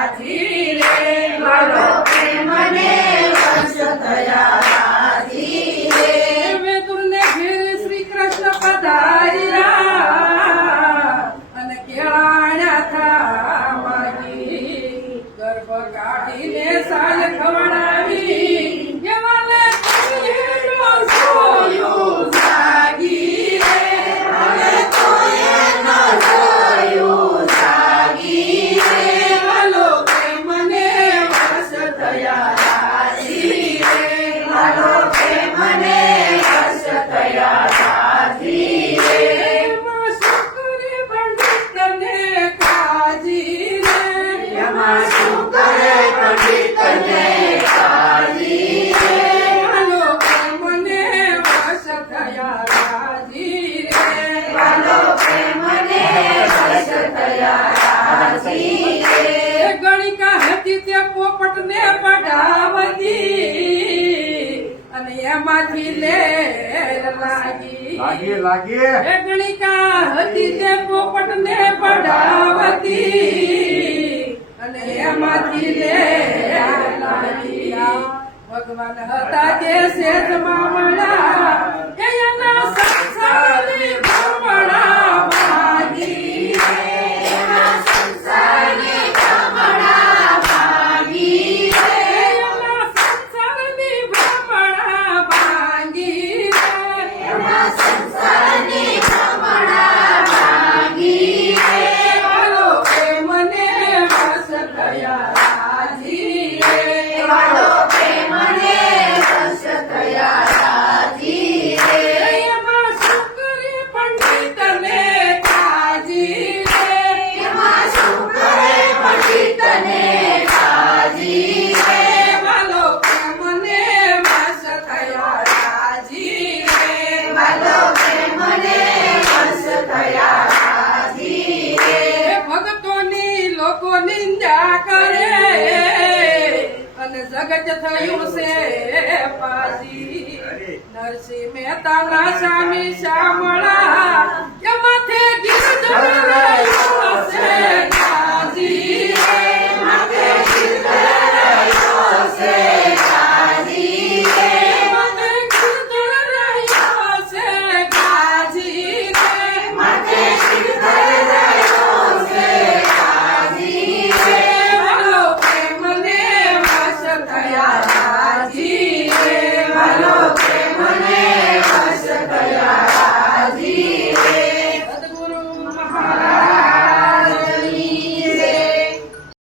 રાથી રે બડો પ્રેમ ને વંશ થયા રાથી રે મેં શ્રી કૃષ્ણ પધારી. પોપટને પટાવતી અને એમાંથી લેર લાગી. લાગી લાગી હતી તે પોપટ ને પઢાવતી અને એમાંથી લે લાગી ભગવાન હતા જે શેઠ મામા Padre, eu adoro. ભગત થયું છે. પાસી નરસિંહ મહેતાના સ્વામી શ્યામળા yeah.